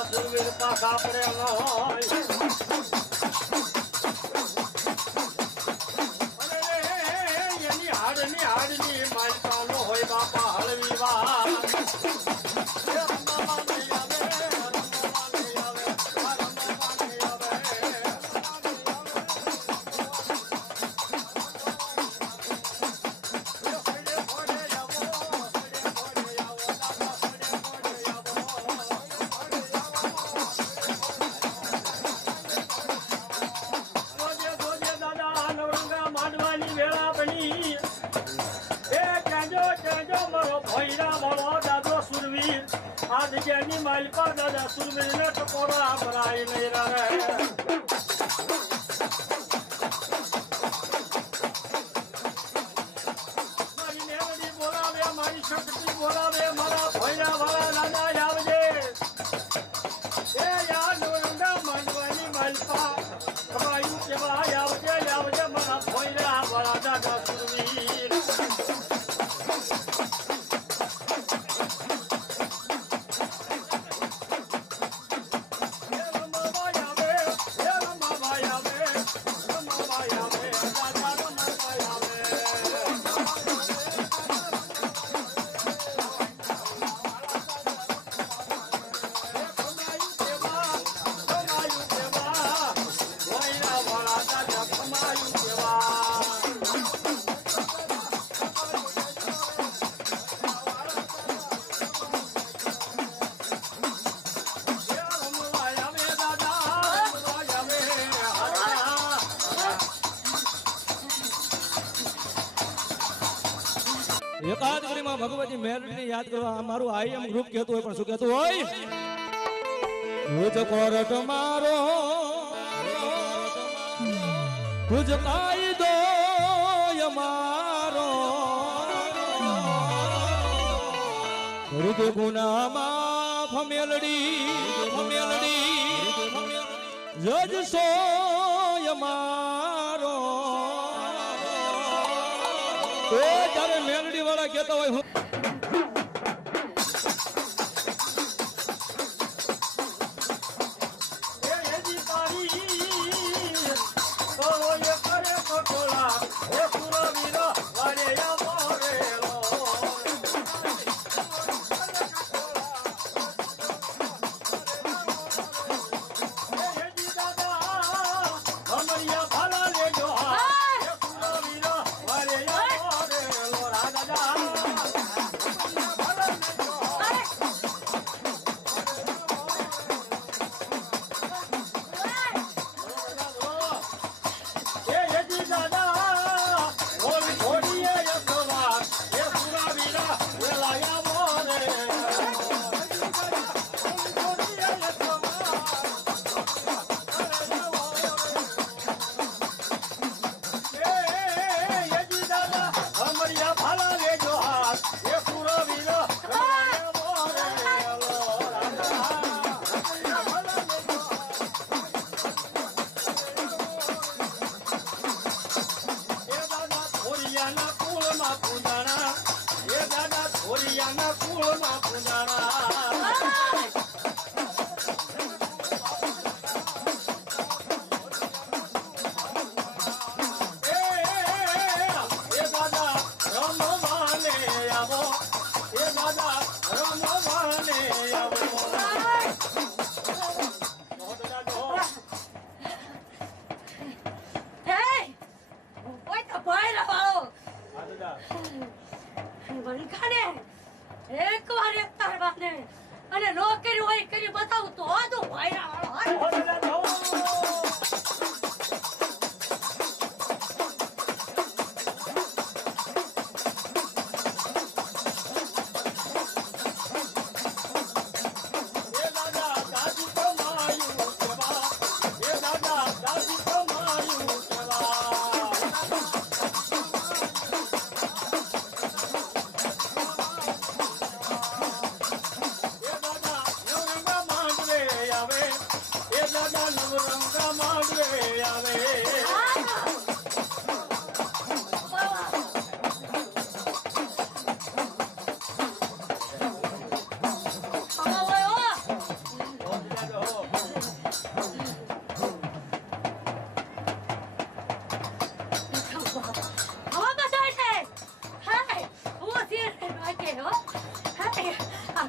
દાદા સુરવીર પાછા પડેલો હોય એની હાડની માલકાનો હોય બાપા હળવી વાત આ જગ્યાની માલપા દાદા સુરવીરને ટકોરા ભરાઈ નહીં રહે મારી મેલડી બોલાવે મારી શક્તિ બોલાવે મારા ભૈરા વાળા દાદા આવજે એ યાર નવરંગા માંડવાની માલપા કમાયું કેવા આવજે મારા ભૈરા વાળા દાદા સુરવીર એકાદગરીમાં ભગવતી મેલડીને યાદ કરવા અમારું આઈએમ ગ્રુપ કહેતું હોય પણ શું કહેતું હોય તુજ કોરટ મારો તુજ કાયદો અમારો રૂપ ગુનામાં ફમેલડી જજ સોય મારો ત્યારે મેલડી વાળા કહેતા હોય હું અને નો કર્યું હોય કરી બતાવું તો તો ભાઈરા વાળો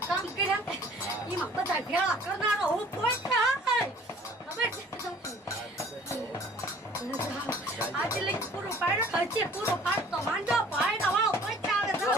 કામ કર્યા ને એમાં બધા ભેળા કરનારો હું કોઈ છે હાય ખબર છે આજે લઈ પૂરું પાડ્યો હજી પૂરું પાડતો માંડો ભાઈ ના વાળો કોઈ આવે તો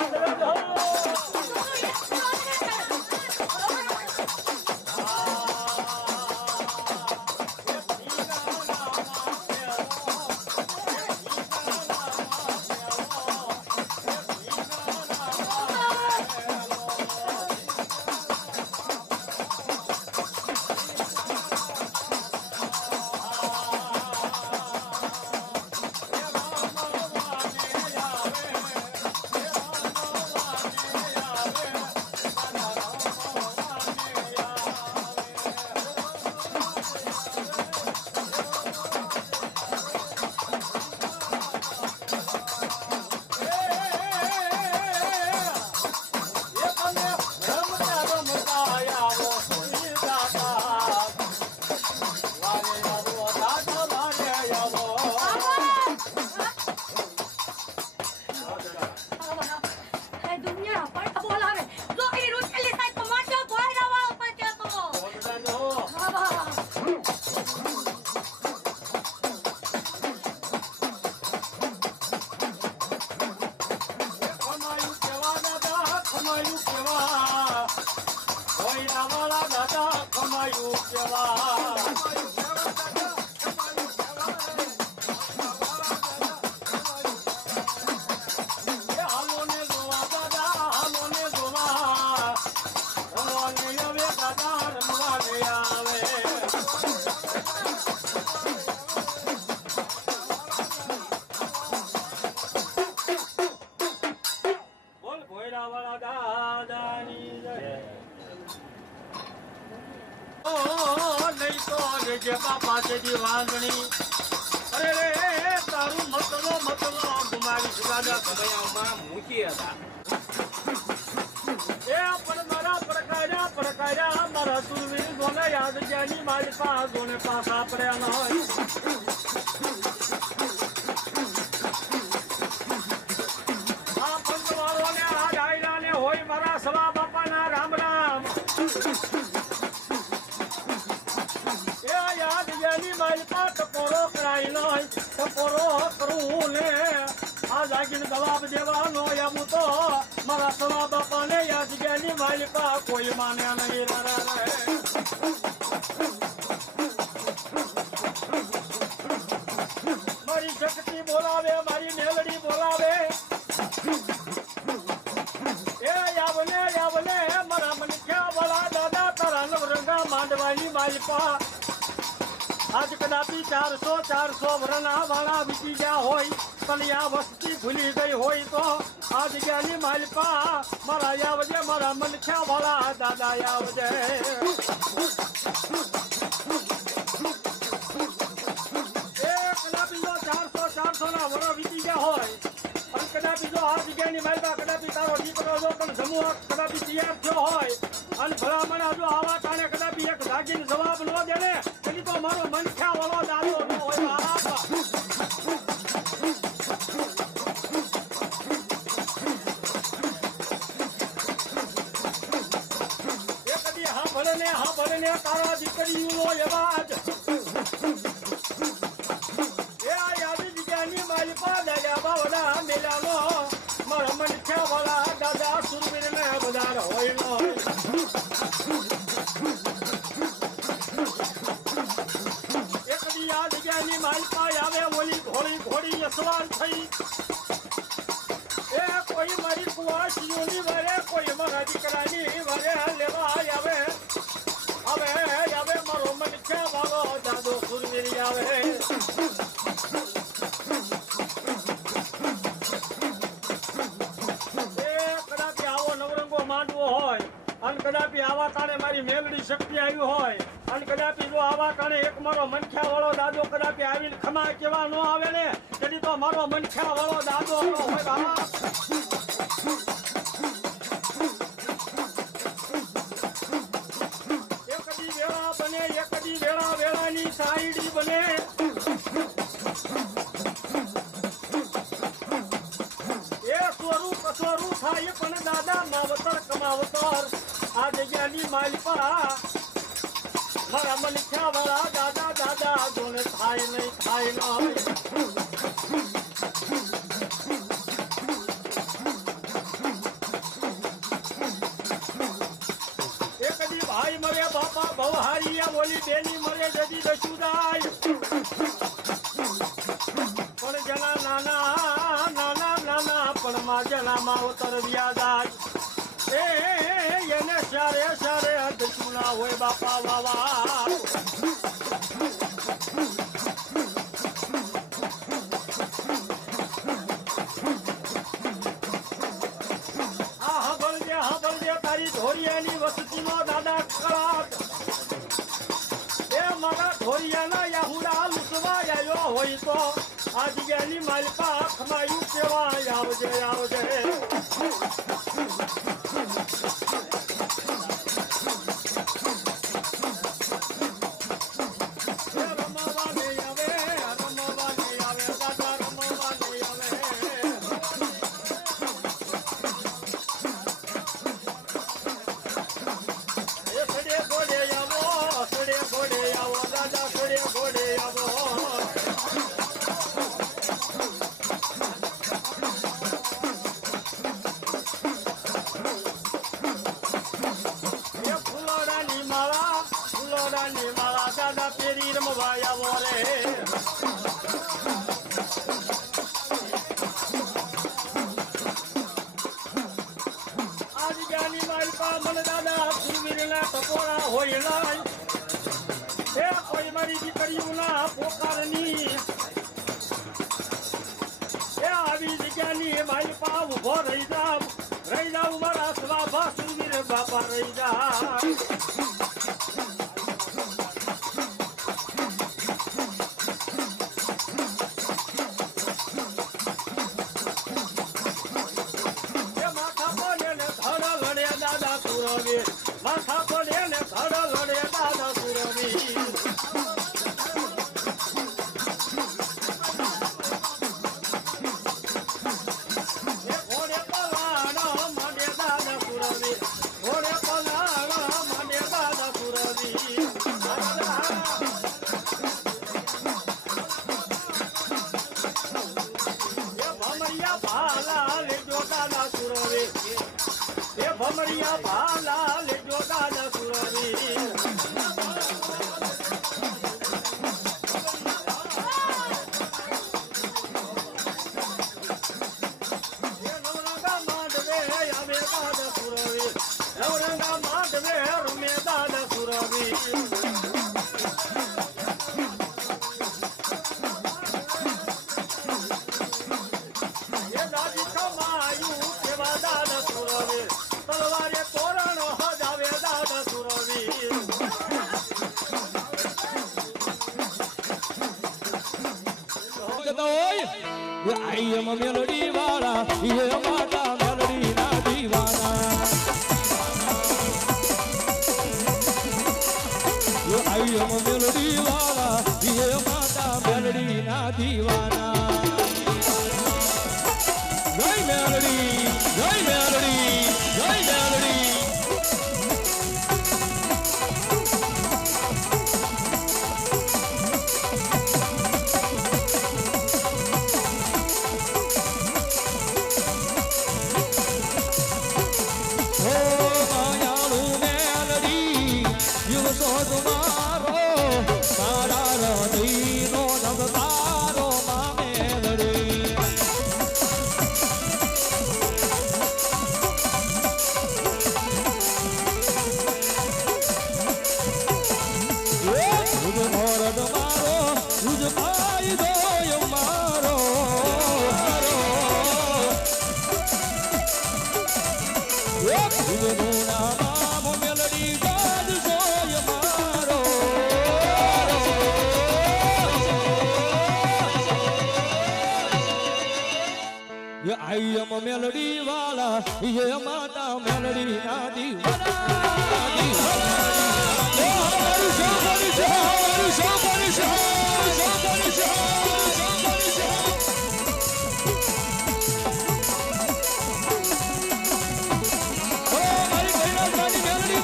બાપા તેજી વાંગણી અરે રે તારું મતલો ગુમાવી સુદાદા ખબૈયામાં મૂકી હતા એ પણ મારા પ્રકાર્યા મારા સુરવીર ગોને યાદ જ્યાની મારી પાસે ગોને પાસા પડ્યા ન હોય આ પંચવાળોને આ ડાયરાને હોય મારા સવા બાપાના રામ રામ મારી પાસે ટપોરો કરાઈ નોય ટપોરો કરું ને આ જાગીને જવાબ દેવાનો આવું તો મારા સવા બાપાને યાદ ગયાની મારી પાસે કોઈ માને નહીં મારી શક્તિ બોલાવે મારી મેલડી બોલાવે એ યાવને મારા મનખ્યા વાળા દાદા તારા નવરંગા માંડવાની મારી પાસે આજ કદાપી 400 વરના વાળા વીતી ગયા હોય પણ આ વસ્તી ભૂલી ગઈ હોય તો આ જગ્યાની માલિકા મારા આવજે મારા મનખ્યા વાળા દાદા આવજે કદાપી જો 400 ના વરા વીતી ગયા હોય અને કદાપી જો આ જગ્યાની માલિકા કદાપી તારો દીકરો જો પણ જમવા કદાપી તૈયાર થયો હોય અને ભલામણા જો આવા તાણે કદાપી એક જાગીને જવાબ ન દે ને તો મારો મનખ્યા વાળો દાદો ન હોય એ કદી હા ભલે ને તારા દીકરીનો અવાજ એ આ યાદી જગ્યાની મારી પા દાદા બાવડા મેલાનો મારા મનખ્યા વાળા દાદા સુરવીર ને બજાર હોય ન હોય ઘોડી યસવાન થઈ એ કોઈ મારી કુવાસીઓની વરે કોઈ મારા દીકરાની વરે લેવા આવે મારો મનખ્યા વાળો દાદો સુરવીર આવે એ કદાપી આવો નવરંગો માંડવો હોય અને કદાપી આવા તાણે મારી મેલડી શક્તિ આવી હોય અને કદાપી જો આવા કારણે એક મારો મનખ્યા વાળો દાદો કદાપી આવીને ખમા કેવા ન આવે ને તેથી તો મારો મનખ્યા વાળો દાદો હોય બાબા એકદી વેળા બને એકદી વેળાની સાઈડી બને એ સ્વરૂપ થાય પણ દાદા માવતર કમાવતર જગ્યાની માલપા મારા મનખ્યા વાળા દાદા દાદા જોને થાય નહીં એક દી ભાઈ મરે બાપા ભવહારી બોલી બેની મરે જદી દશુદાય પણ જના નાના નાના નાના પણ માં જના માવતર વ્યાદાય એને સારે સારે દશુના હોય બાપા વાવા તારી ધોરિયાની વસ્તીમાં દાદા ખરાબ એ મારા ધોરિયાના યાહુડા લૂંટવા આવ્યો હોય તો આ જગ્યાની માલપા ખમાયું કેવાય આવજે આવજે દાદા પેરી રમવા આવો રે આજ જ્ઞાની માલપા મન દાદા સુરવીરના ટપોરા હોય નાય એ કોઈ મારી દીકરીઓના પોકારની એ આવી જગ્યાની માલપા ઉભો રહી જાવ મારા સ્વાભા સુરવીર બાપા રહી જા માથા પડે ને ધડ લડે દાદા સુરવી ઘોડે પલાણો મને દાદા સુરવી ઘોડે પલાણો મને દાદા સુરવી ભમરિયા ભાલા લેજો દાદા સુરવી ભમરિયા ભાલા લેજો દાદા સુરવી નવરંગા માંડવે આવે દાદા સુરવી નવરંગા માંડવે રમે દાદા સુરવી એ દાદી કમાયું કેવા દાદા સુરવી તલવારે તોરણ હજાવે દાદા સુરવી I am a melody wala, ye mata melody na divana. I am a melody wala, ye mata melody na divana. Jai melody, jai melody, jai melody. I am a melody wala, ye mata melody na divana.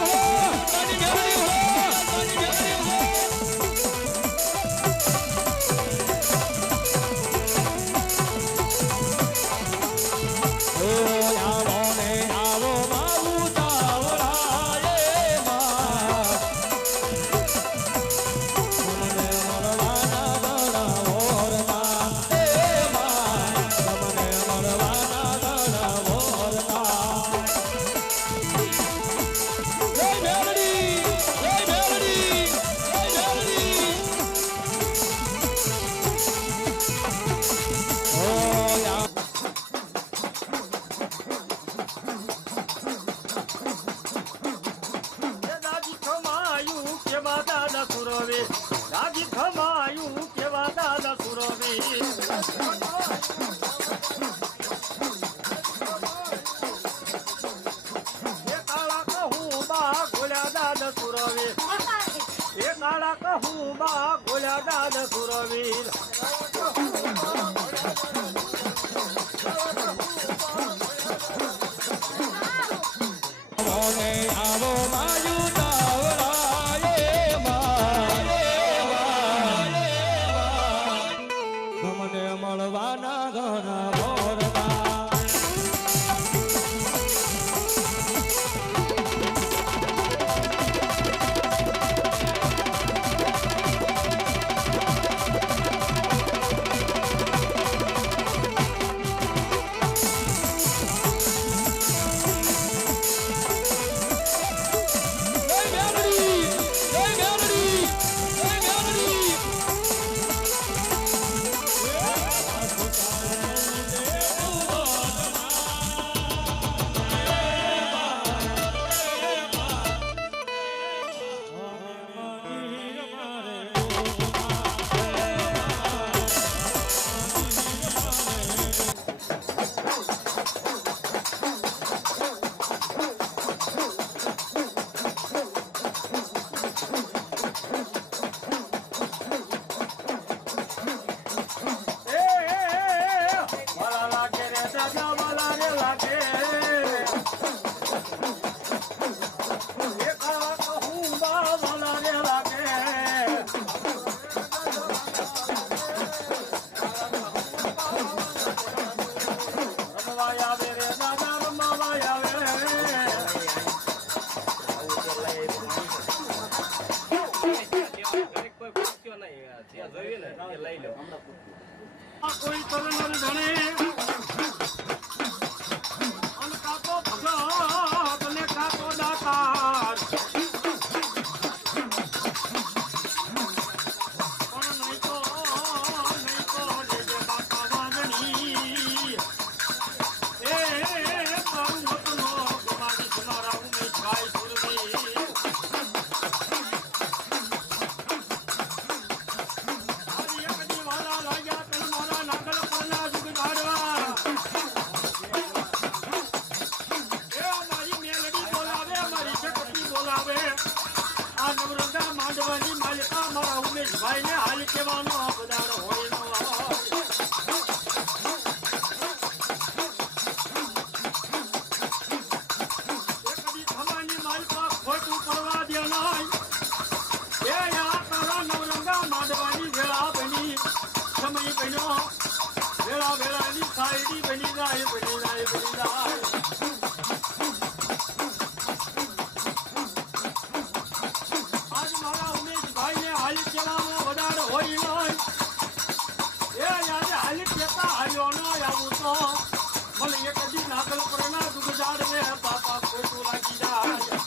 Oh, સુરવીર હાય. એ કાળા કહું બા ગોળ્યા દાદ સુરવીર મોને આવો માયુ તાવરાએ મને મળવાના ઘણા મોરબા કોઈ તરનર ધણે અન કાકો ભગત ને કાકો દાતાર પણ નહીં તો લેજે બાપા વાંદણી એ તારું મતનો ગુમાવીશ મારા ઉમેશભાઈ સુરવીર ભાઈ ને હાલ કેવાનો બધાનો હોય નો કદી થવાની માલપા ખોટું પડવા દે નહીં એ યા તારા નવરંગા માંડવાની વેળા બની સમય બન્યો વેળા વેળાની સાયડી બની જાય બની જાય બની જાય આજ મારા ઉમેશભાઈ ને હાલ કેવાનો વધારે હોય નહીં એ યાદ હાલ કેતા હાલ્યો ન આવું તો મને એક દી નાગલ પરના દુગજાડ ને બાપા ખોટું લાગી જાય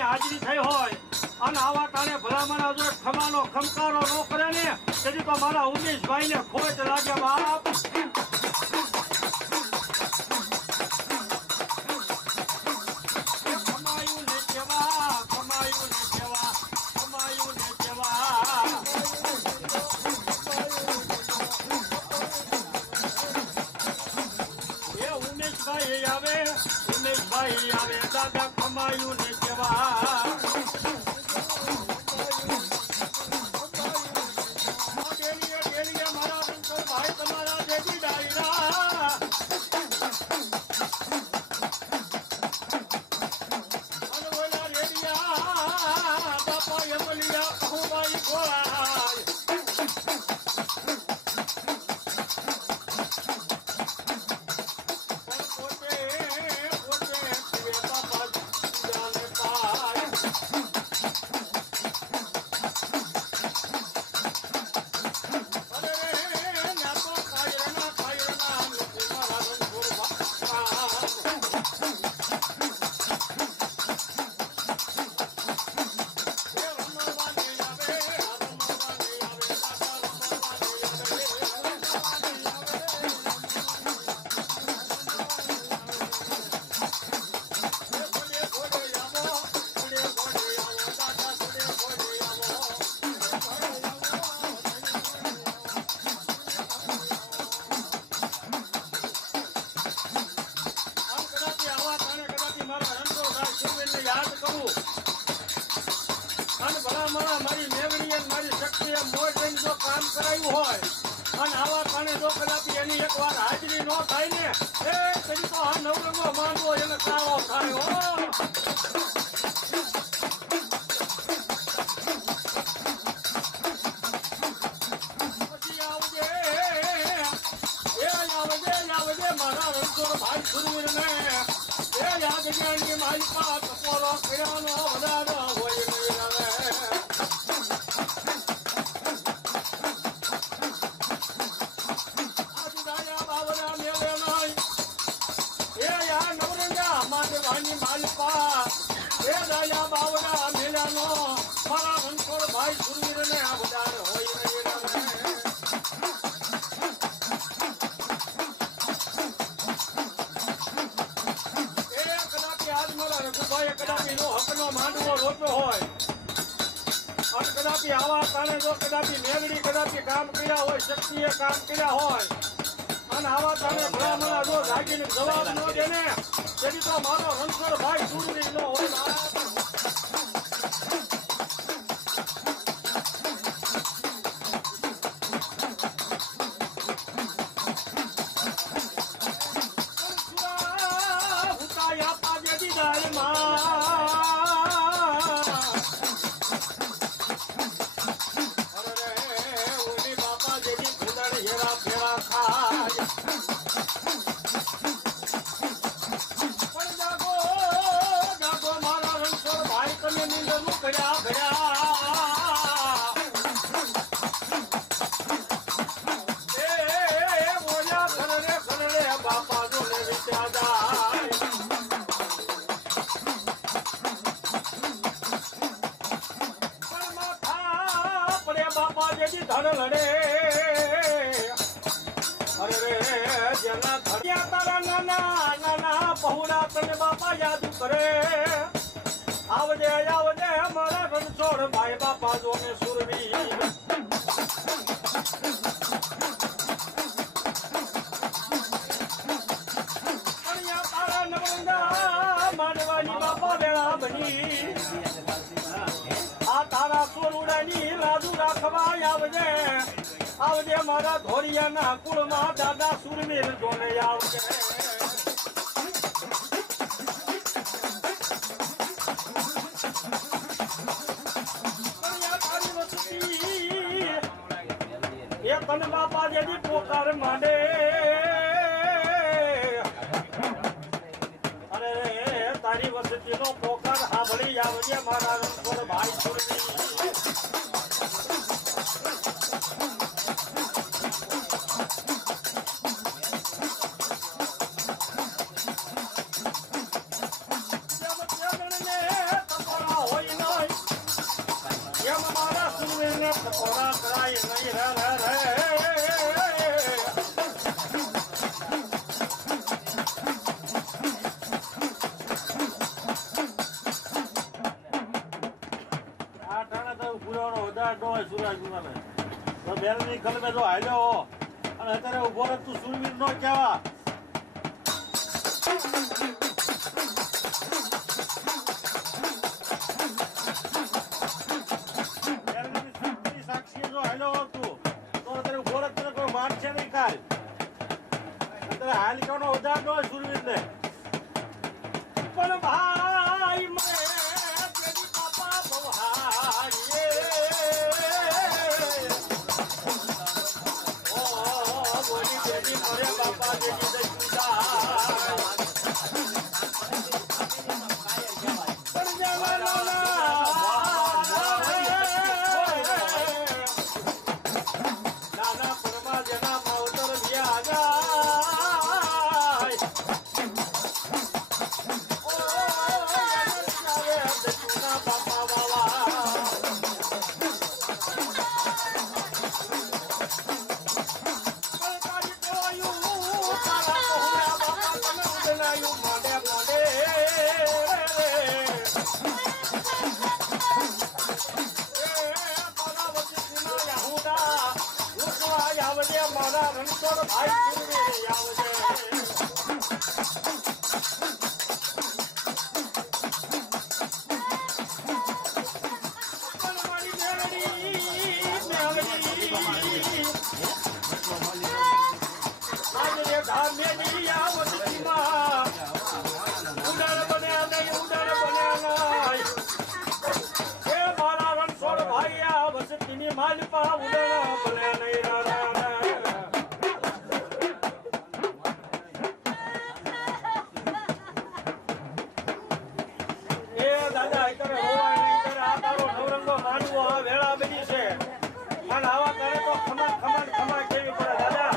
હાજરી થઈ હોય અને આવા કારણે ભલામણા જો ખમાનો ખમકારો ન કરે ને તેથી તો મારા ઉમેશભાઈ ને ખોટ લાગે બાપ ખમાયું ને કેવા ખમાયું ને કેવા ખમાયું ને કેવા એ ઉમેશભાઈ આવે દાદા ખમાયું ને કેવા મારા ભાઈ તમારા દેવી ડાયરા રેડિયા બાપા એમલિયા કહુભાઈ ખોળાય હોય અને આવા કારણે જો કદાચ એની એક વાર હાજરી ન થાય ને એ તરી તો આ નવરંગો માંડવો એને કાળો થાય હો પછી આવજે મારા રણછોડ ભાઈ સુરવીરને એ યાદ જ્ઞાનની મારી પાસ પોરો કર્યાનો વધારો હોય નહીં આવે આજ દાયા બાવરા મેલે નહીં એ યા નવરંગા માધવાની મારી પાસ એ દાયા બાવરા મેલાનો મારા રણછોડ ભાઈ સુરવીરને વધારો હોય નહીં આવે કદાપી નો હકનો માંડવો રોટલો હોય અને કદાપી આવા કારણે જો કદાપી મેઘડી કદાપી કામ કર્યા હોય શક્તિએ કામ કર્યા હોય અને આવા કારણે ભલામણા જો જાગીને જવાબ ન દે ને તેથી તો મારો રણછોડ ભાઈ સુરવીર નો હોય આવજે આવજે મારા રણછોડ ભાઈ બાપા જો ને સુરવીર તારા નવરંગા માંડવાની બાપા વેળા બની આ તારા સોરુડાની લાદુ રાખવા આવજે આવજે મારા ધોરિયાના કુળમાં દાદા સુરવીર જોને આવજે કન બાપા જેથી પોકાર માંડે અરે તારી વસતી નો પોકાર સાંભળી આવજે મારા રણછોડ ભાઈ સુરવીર ટકોરા કરાય નહીં રે આ ટાણે તો પૂરાનો વધાર ન હોય સુરાજુને તો બેલની કલમે જો હાલ્યો અને અત્યારે ઉભો રહે તું સુરવીર નો કહેવા હાલ કોનો ઉદાર નો સુરવીર ને પણ ભાઈ મે તેરી પાપા બહારીએ ઓ બોલી તેરી મરે બાપા જેની દઈતા પણ નાના પરમા જેના માવતર વ્યાગા મારા રણછોડ ભાઈ સુરવીર આવજે મારી મેલડી આજે ઘામેલી આવતીમાં ઉડાડ બન્યા નહીં ઉડાડ બન્યા નહીં એ મારા રણછોડ ભાઈ આ વસતીની માલપા ઉડાડ બન્યા નહીં દાદા અત્યારે હોવા નહીં ત્યારે આ તારો નવરંગો માનવો આ વેળા બની છે અને આવા કરે તો ખમણ ખમણ ખમણ કેવી પડે દાદા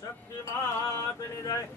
શક્તિ માતની જય